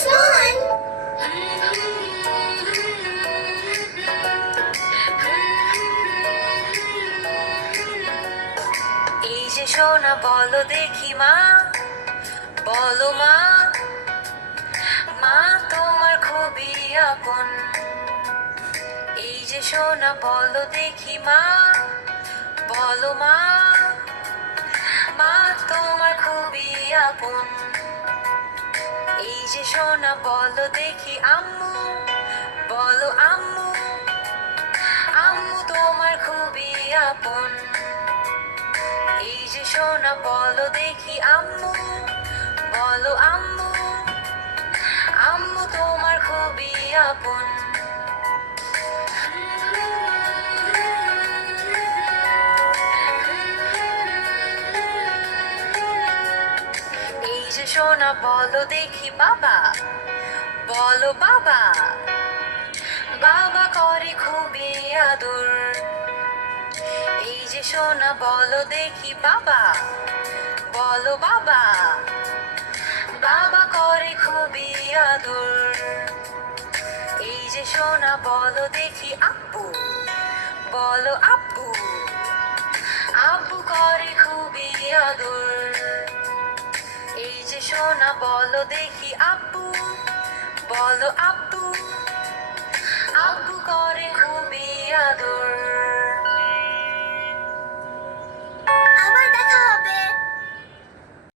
It's fun. এই যে সোনা বলো দেখি মা, বলো মা, মা তোমার খুবই আপন। এই যে সোনা বলো দেখি মা, বলো মা, মা তোমার খুবই আপন। এই যে সোনা বলো দেখি আম্মু, বলো আম্মু, আম্মু তোমার খুবই আপন। এই যে সোনা বলো দেখি আম্মু, বলো আম্মু, আম্মু তোমার খুবই আপন। এই যে সোনা বলো দেখি বাবা, বলো বাবা, বাবা করে খুবই আদর। এই যে সোনা বলো দেখি বাবা, বলো বাবা, বাবা করে খুবই আদর। এই যে সোনা বলো দেখি আব্বু, বলো আব্বু, আব্বু করে খুবই আদর। এই যে সোনা বলো দেখি আব্বু, বলো আব্বু, আব্বু করে খুবই আদর।